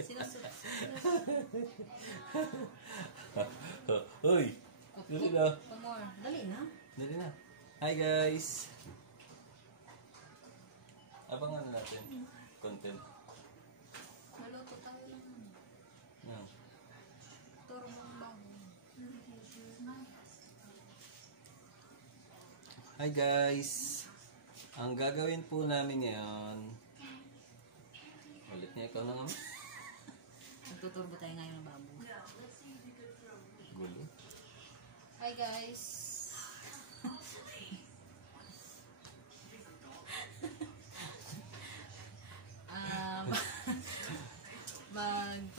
Sinusunod. Uy! Dali na. Dali na. Dali na. Hi guys! Abangan natin. Content. Naluto tayo lang. No. Turbong bago. Hi guys! Ang gagawin po namin ngayon, ulit niya, ikaw na nga. Nagtuturbo tayo ngayon ng babo. Gulo. Hi guys!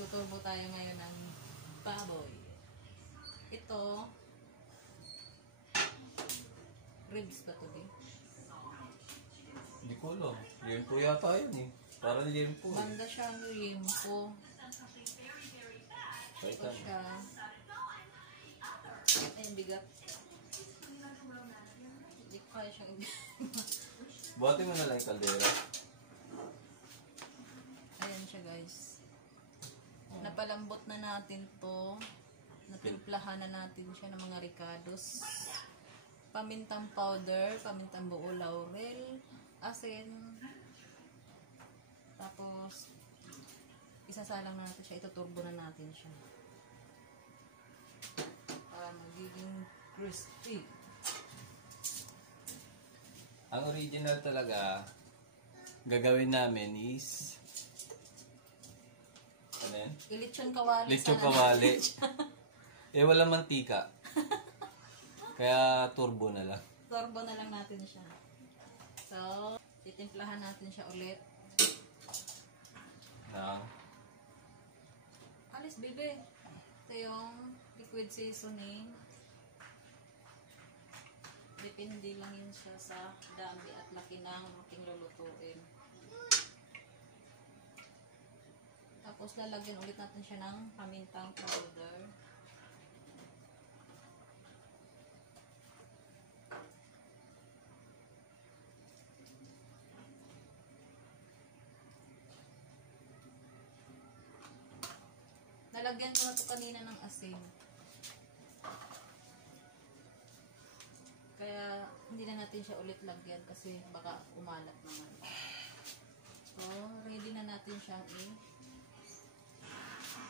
Magtuturbo tayo ngayon ng baboy. Ito, ribs ba ito din? Hindi ko alam. Yempo yata yun eh. Parang yempo eh. Banda siya ng yempo. Wait Ito lang. siya. Ayun, bigat. Hindi ko kaya siyang Buhatin mo na lang yung kaldera. Ayan siya guys. Napalambot na natin to. Natimplahan na natin siya ng mga ricados. Pamintang powder, pamintang buo laurel, asin. Tapos isasalang na natin siya, ituturbo na natin siya. Para magiging crispy. Ang original talaga, gagawin namin is ano yan? Lechon kawali. Lechon kawali. Eh, walang mantika. Kaya turbo na lang. Turbo na lang natin siya. So, titimplahan natin siya ulit. Na? Alis, bebe. Ito yung liquid seasoning. Depende lang yun siya sa dami at laki ng ating lulutuin. Tapos lalagyan ulit natin siya ng pamintang powder. Nalagyan ko na ito kanina ng asin. Kaya hindi na natin siya ulit lagyan kasi baka umalat naman. So, ready na natin siyang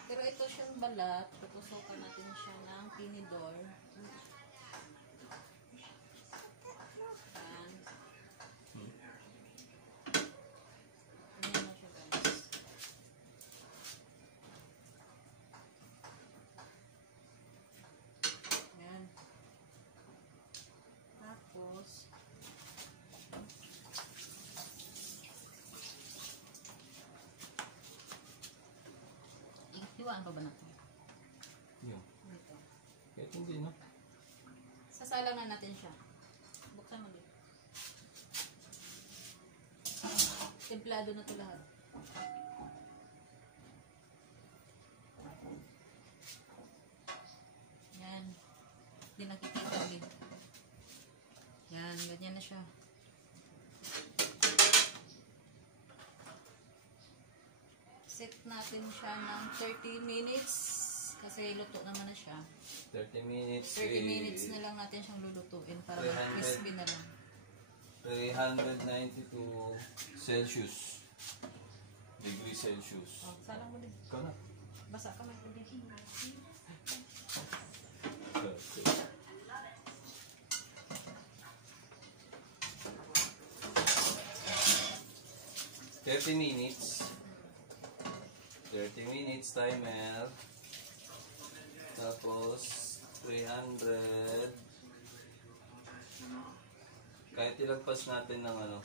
Pero ito siyang balat. Tutusukan natin siya ng tinidor. Ayan. Ayan na siya guys. Ayan. Tapos, hiwaan pa ba natin? Yun. Ito. Kahit hindi, no? Sasalang na natin siya. Buksan mo din. Templado na ito lahat. Yan. Hindi nakikita ulit. Yan. Ganyan na siya. Set natin siya ng 30 minutes. Kasi luto naman na siya. 30 minutes. 30 minutes na lang natin siyang lulutuin para crispy na lang. 392 Celsius. Degree Celsius. Oh, salang mo din. Ikaw na. Basa ka may tubig. 30 minutes. 30 minutes timer. Tapos 300. Kahit ilagpas natin ng ano,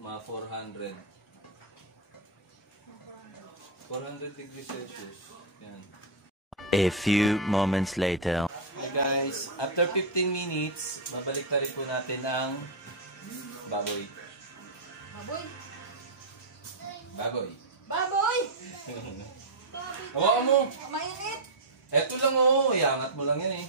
mga 400. 400 degrees Celsius. Yan. A few moments later. Hey guys, after 15 minutes, babalik na rin po natin ang baboy. Baboy! Baboy. Baboy! Hawakan mo! Mainit! Eto lang oh, iangat mo lang yan eh.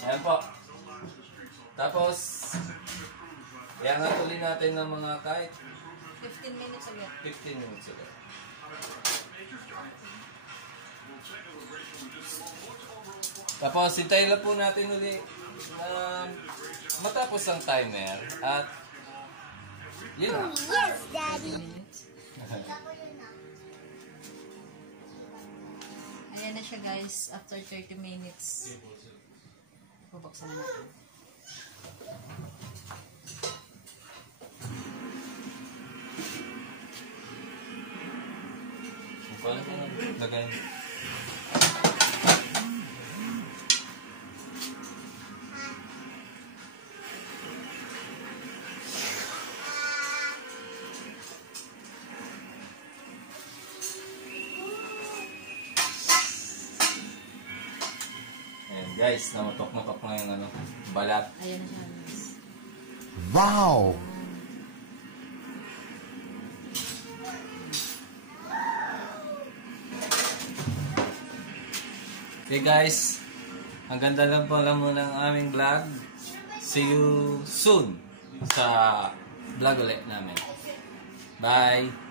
Ayan po. Tapos, iangat ulit natin ng mga kahit 15 minutes agad. 15 minutes ulit. Tapos, hintayin lang po natin ulit na matapos ang timer at yun na. Yes, Daddy. Ayan na siya guys, after 30 minutes. Bubuksan na natin. Lagay. Ayan guys, namatok-matok na yung ano, balat. Ayan na siya guys. Wow! Okay guys, ang ganda lang pala muna ng aming vlog. See you soon sa vlog ulit namin. Bye!